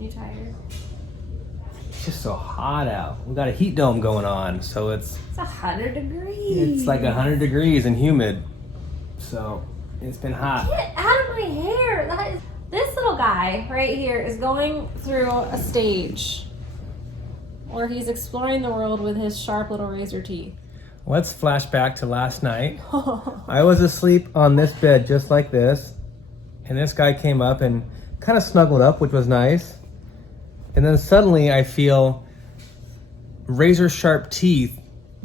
You tired? It's just so hot out. We got a heat dome going on, so it's 100 degrees. It's like 100 degrees and humid. So it's been hot. Get out of my hair. This little guy right here is going through a stage where he's exploring the world with his sharp little razor teeth. Let's flash back to last night. I was asleep on this bed just like this, and this guy came up and kind of snuggled up, which was nice. And then suddenly I feel razor sharp teeth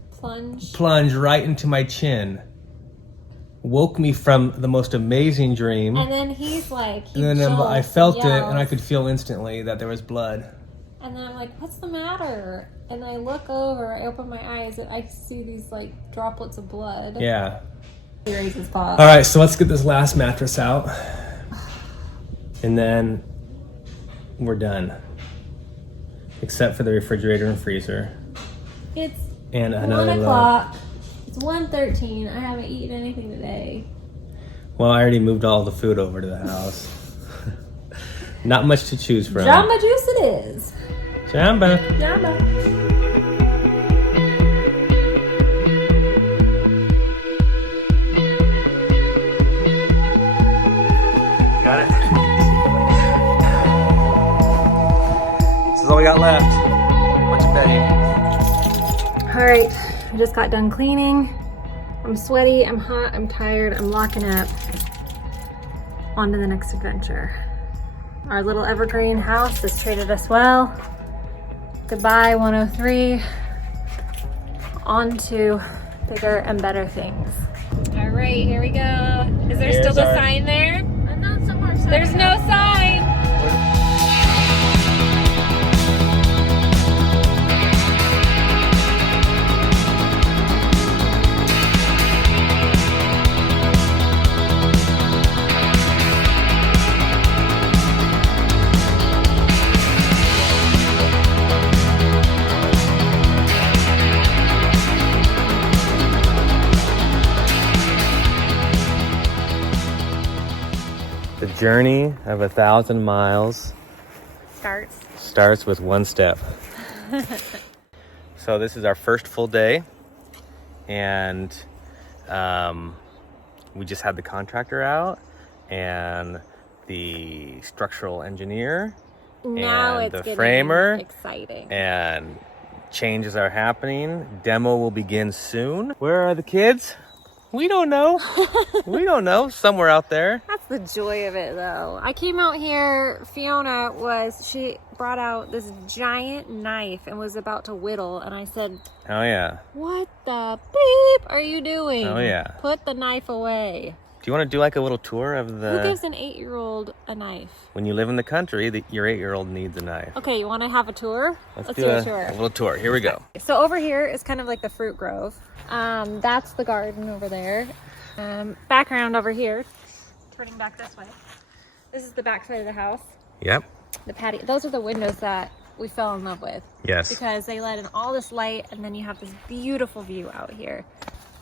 plunge right into my chin. Woke me from the most amazing dream. And then he's like, I felt it, and I could feel instantly that there was blood. And then I'm like, what's the matter? And I look over, I open my eyes, and I see these like droplets of blood. Yeah. He raised his paw. All right, so let's get this last mattress out. And then we're done. Except for the refrigerator and freezer. It's and 1 o'clock. It's 1:13. I haven't eaten anything today. Well, I already moved all the food over to the house. Not much to choose from. Jamba Juice it is. Jamba. Jamba. Got it. This is all we got left. Bunch of bedding. All right, I just got done cleaning. I'm sweaty, I'm hot, I'm tired, I'm locking up. On to the next adventure. Our little evergreen house has treated us well. Goodbye, 103. On to bigger and better things. All right, here we go. Is there still a sign there? No, somewhere. There's no sign. The journey of 1,000 miles starts with one step. So this is our first full day, and we just had the contractor out and the structural engineer Now and it's the framer. Exciting. And changes are happening. Demo will begin soon. Where are the kids? We don't know. We don't know. Somewhere out there. That's the joy of it, though. I came out here, she brought out this giant knife and was about to whittle, and I said, Oh yeah. what the beep are you doing? Oh yeah. Put the knife away. Do you want to do like a little tour of the... Who gives an 8-year-old a knife? When you live in the country, your 8-year-old needs a knife. Okay, you want to have a tour? Let's do a tour. A little tour. Here we go. So over here is kind of like the fruit grove. That's the garden over there. Background over here. Turning back this way. This is the back side of the house. Yep. The patio. Those are the windows that we fell in love with. Yes. Because they let in all this light, and then you have this beautiful view out here.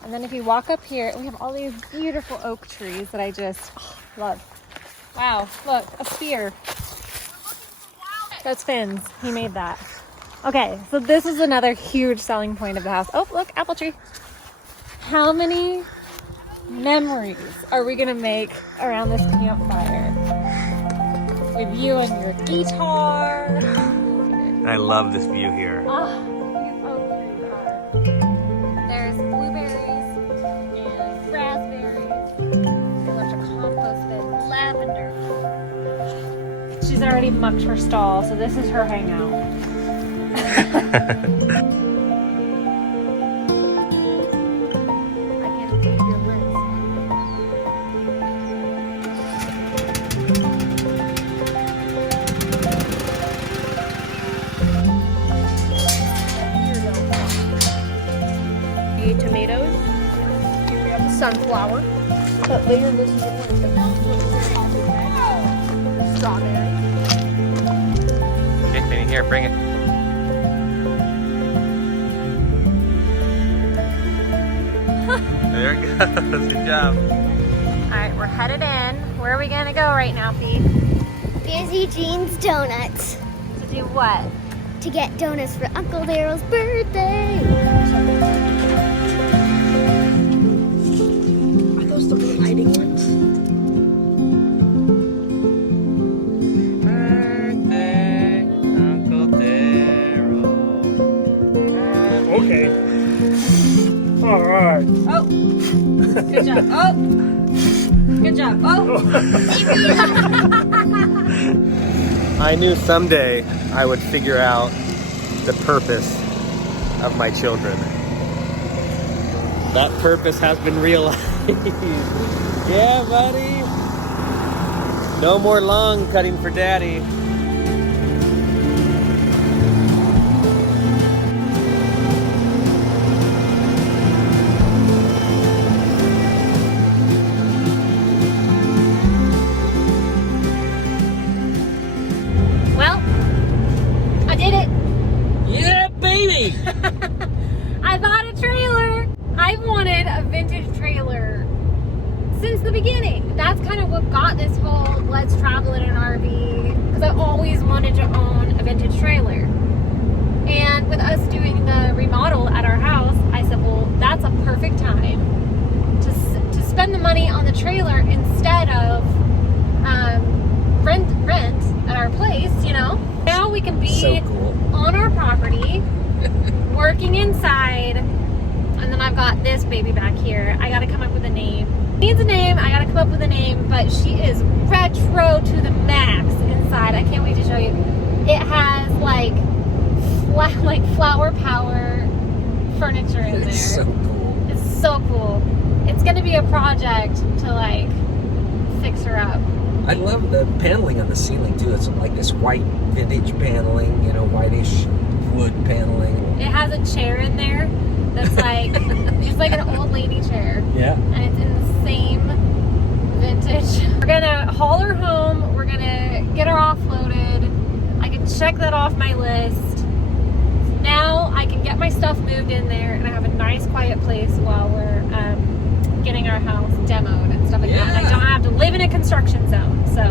And then if you walk up here, we have all these beautiful oak trees that I just love. Wow, look, a spear. That's Finn's. He made that. Okay, so this is another huge selling point of the house. Oh, look, apple tree. How many memories are we gonna make around this campfire? With you and your guitar. I love this view here. Oh, already mucked her stall, so this is her hangout. I can read your list. Tomatoes. Here we have the sunflower. But later this is what the strawberry. Okay, Finny, here, bring it. There it goes. Good job. Alright, we're headed in. Where are we gonna go right now, Pete? Busy Jean's Donuts. To do what? To get donuts for Uncle Daryl's birthday. Are those the lighting ones? Birthday, Uncle Daryl. Okay. All right. Oh! Good job. Oh! Good job. Oh! I knew someday I would figure out the purpose of my children. That purpose has been realized. Yeah, buddy. No more lawn cutting for Daddy. Well, I did it. Yeah, baby. I bought a trailer. I've wanted a vintage trailer since the beginning. That's kind of what got this whole let's travel in an RV, because I always wanted to own a vintage trailer. And with us doing the remodel at our house, I said, well, that's a perfect time to spend the money on the trailer instead of rent at our place, you know? Now we can be So cool. on our property, working inside, and then I've got this baby back here. I gotta come up with a name. Needs a name, I gotta come up with a name, but she is retro to the max inside. I can't wait to show you. It has like flower power furniture in there. It's so cool. It's so cool. It's gonna be a project to like fix her up. I love the paneling on the ceiling too. It's like this white vintage paneling, you know, whitish wood paneling. It has a chair in there that's like it's like an old lady chair. Yeah. And it's in the same vintage. We're gonna haul her home. We're gonna get her offloaded. I can check that off my list. Now I can get my stuff moved in there and I have a nice quiet place while we're getting our house demoed and stuff like that. And I don't have to live in a construction zone. So,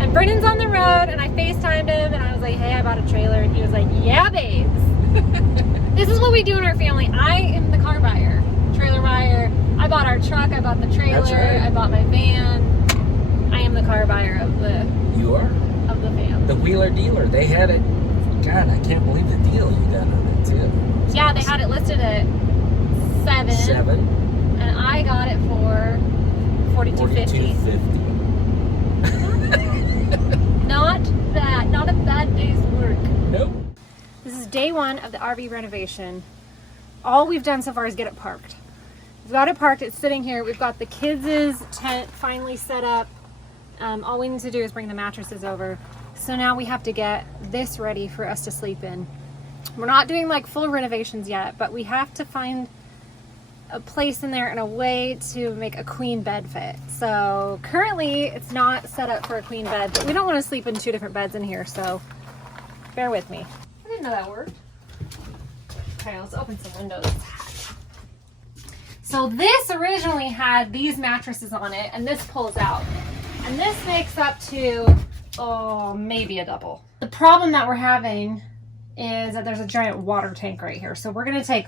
and Brennan's on the road and I FaceTimed him and I was like, hey, I bought a trailer. And he was like, yeah, babes. This is what we do in our family. I am the car buyer, trailer buyer. I bought our truck, I bought the trailer, That's right. I bought my van. I am the car buyer of the fam. The wheeler dealer. They had it. God, I can't believe the deal you got on it too. Yeah, they had it listed at 7. 7. And I got it for $42.50. $42.50. Not bad. Not a bad day's work. Nope. This is day 1 of the RV renovation. All we've done so far is get it parked. We've got it parked. It's sitting here. We've got the kids' tent finally set up. All we need to do is bring the mattresses over. So now we have to get this ready for us to sleep in. We're not doing like full renovations yet, but we have to find a place in there and a way to make a queen bed fit. So currently it's not set up for a queen bed, but we don't want to sleep in 2 different beds in here, so bear with me. I didn't know that worked. Okay, let's open some windows. So this originally had these mattresses on it and this pulls out. And this makes up to, maybe a double. The problem that we're having is that there's a giant water tank right here. So we're gonna take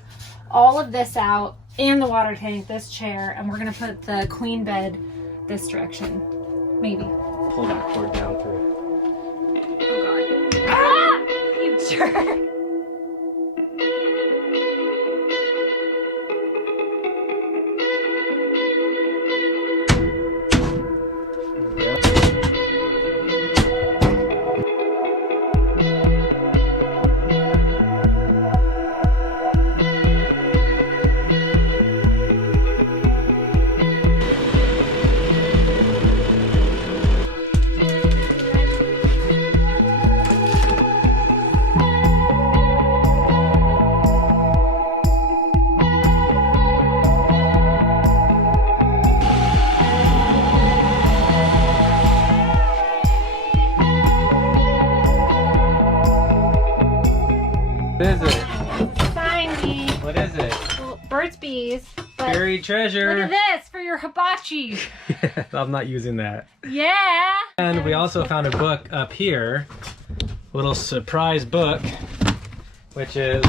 all of this out and the water tank, this chair, and we're gonna put the queen bed this direction. Maybe. Pull that cord down through. Oh God. Ah! You jerk. What is it? Find me. What is it? Well, Burt's Bees. But Buried treasure. look at this for your hibachi. Yeah, I'm not using that. Yeah. And we also found a book up here. A little surprise book, which is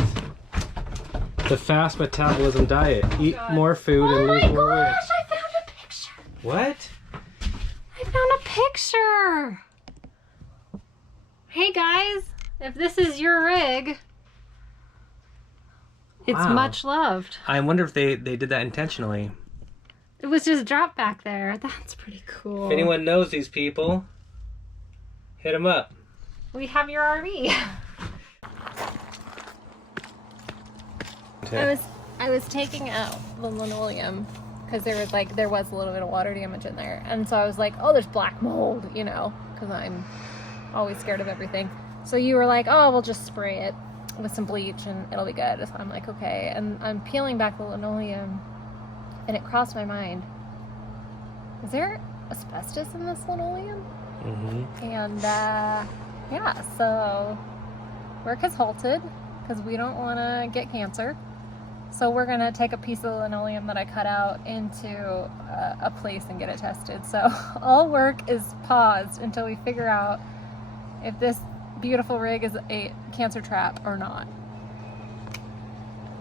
The Fast Metabolism Diet. Eat more food and lose more weight. I found a picture. What? I found a picture. Hey guys, if this is your rig, it's Wow. much loved. I wonder if they did that intentionally. It was just dropped back there. That's pretty cool. If anyone knows these people, hit them up. We have your RV. I was taking out the linoleum because there was a little bit of water damage in there, and so I was like, oh, there's black mold, you know, because I'm always scared of everything. So you were like, oh, we'll just spray it with some bleach and it'll be good. So I'm like, okay. And I'm peeling back the linoleum, and it crossed my mind, is there asbestos in this linoleum? Mm-hmm. And yeah, so work has halted because we don't want to get cancer. So we're gonna take a piece of linoleum that I cut out into a place and get it tested. So all work is paused until we figure out if this beautiful rig is a cancer trap or not.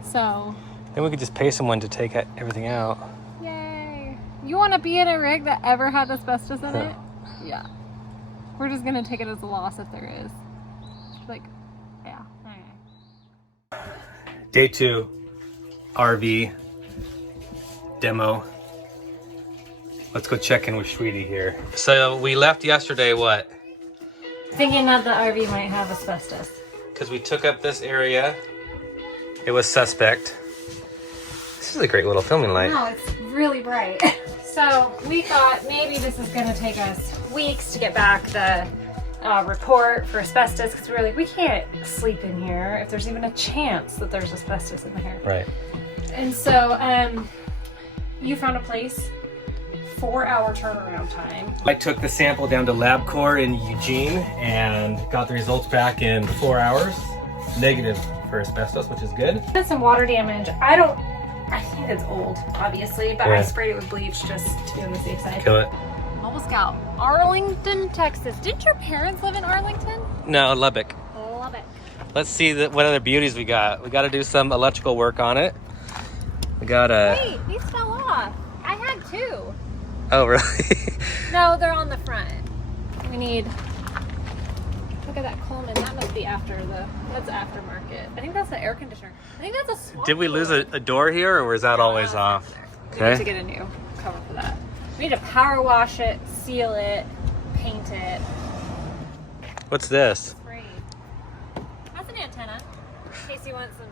So Then we could just pay someone to take everything out. yay! You want to be in a rig that ever had asbestos in it? Yeah. We're just gonna take it as a loss if there is. Like, yeah. Okay. Day 2, RV demo. Let's go check in with Sweetie here. So we left yesterday, what? Thinking that the RV might have asbestos. Because we took up this area. It was suspect. This is a great little filming light. No, it's really bright. So we thought maybe this is gonna take us weeks to get back the report for asbestos, because we were like, we can't sleep in here if there's even a chance that there's asbestos in here. Right. And so you found a place, 4-hour turnaround time. I took the sample down to LabCorp in Eugene and got the results back in 4 hours. Negative for asbestos, which is good. Had some water damage. I think it's old, obviously, but I sprayed it with bleach just to be on the safe side. Kill it. Mobile Scout, Arlington, Texas. Didn't your parents live in Arlington? No, Lubbock. Love it. Let's see what other beauties we got. We got to do some electrical work on it. We got a... Wait, these fell off. I had 2. Oh, really? No, they're on the front. We need... Look at that Coleman. That must be that's aftermarket. I think that's the air conditioner. I think that's a swap. Did we lose a door here, or was that always off? We need to get a new cover for that. We need to power wash it, seal it, paint it. What's this? Spray. That's an antenna. In case you want some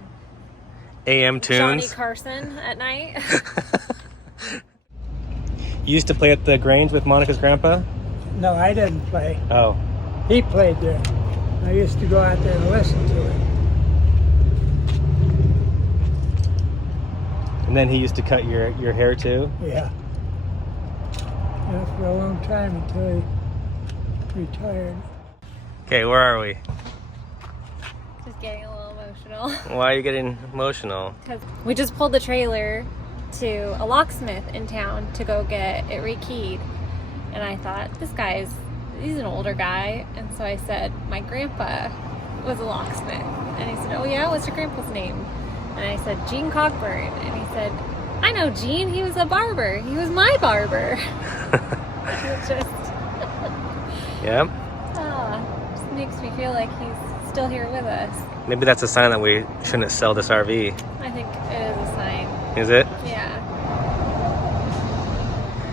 AM Johnny tunes. Carson at night. You used to play at the Grange with Monica's grandpa? No, I didn't play. Oh. He played there. I used to go out there and listen to it. And then he used to cut your hair too? Yeah. Yeah, for a long time until he retired. Okay, where are we? Just getting a little emotional. Why are you getting emotional? Because we just pulled the trailer to a locksmith in town to go get it rekeyed. And I thought, he's an older guy. And so I said, my grandpa was a locksmith. And he said, oh yeah, what's your grandpa's name? And I said, Gene Cockburn. And he said, I know Gene, he was a barber. He was my barber. It just, Yep. just makes me feel like he's still here with us. Maybe that's a sign that we shouldn't sell this RV. I think it is a sign. Is it? Yeah.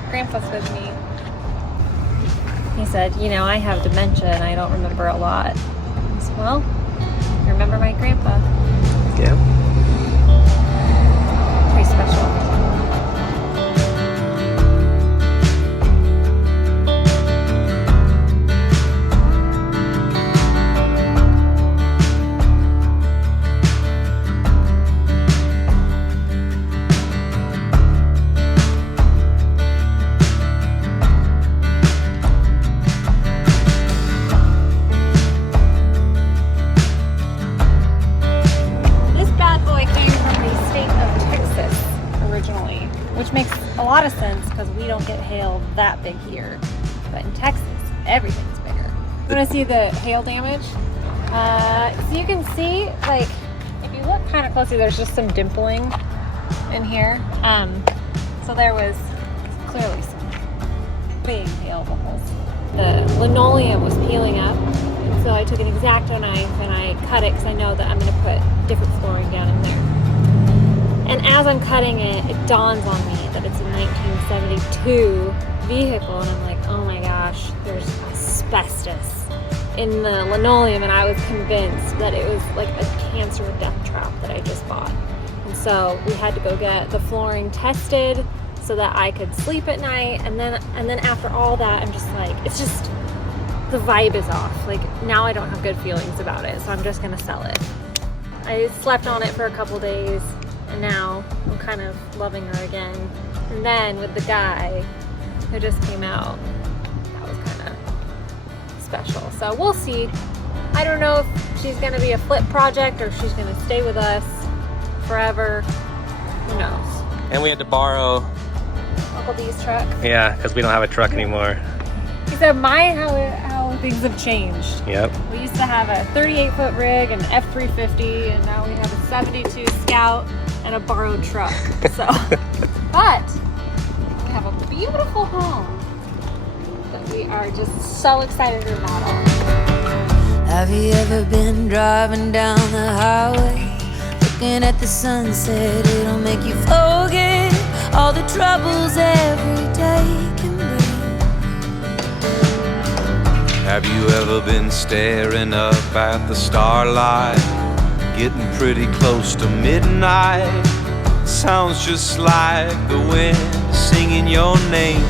Grandpa's with me. He said, you know, I have dementia and I don't remember a lot. I said, well, I remember my grandpa. Yeah. Pretty special. lot of sense because we don't get hail that big here. But in Texas, everything's bigger. You want to see the hail damage? So you can see, like, if you look kind of closely, there's just some dimpling in here. So there was clearly some big hail balls. The linoleum was peeling up, and so I took an X-Acto knife and I cut it because I know that I'm going to put different flooring down in there. And as I'm cutting it, it dawns on me that it's a 1972 vehicle, and I'm like, oh my gosh, there's asbestos in the linoleum, and I was convinced that it was like a cancer death trap that I just bought. And so we had to go get the flooring tested so that I could sleep at night, and then after all that, I'm just like, it's just, the vibe is off. Like, now I don't have good feelings about it, so I'm just gonna sell it. I slept on it for a couple days, and now I'm kind of loving her again. And then with the guy who just came out, that was kind of special. So we'll see. I don't know if she's gonna be a flip project or if she's gonna stay with us forever. Who knows? And we had to borrow. Uncle D's truck. Yeah, because we don't have a truck anymore. He said, how things have changed. Yep. We used to have a 38-foot rig and an F350, and now we have a 72 Scout and a borrowed truck. So, but we have a beautiful home that we are just so excited to remodel. Have you ever been driving down the highway, looking at the sunset? It'll make you forget all the troubles every day can bring. Have you ever been staring up at the starlight, getting pretty close to midnight? Sounds just like the wind singing your name.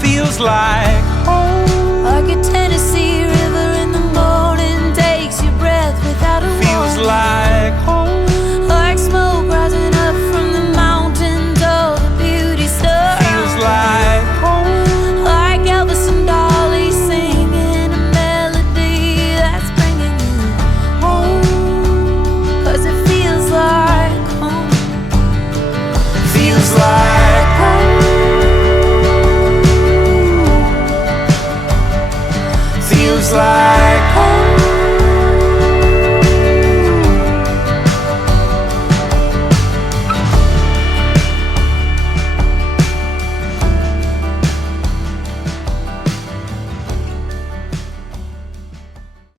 Feels like home. Like a Tennessee river in the morning takes your breath without a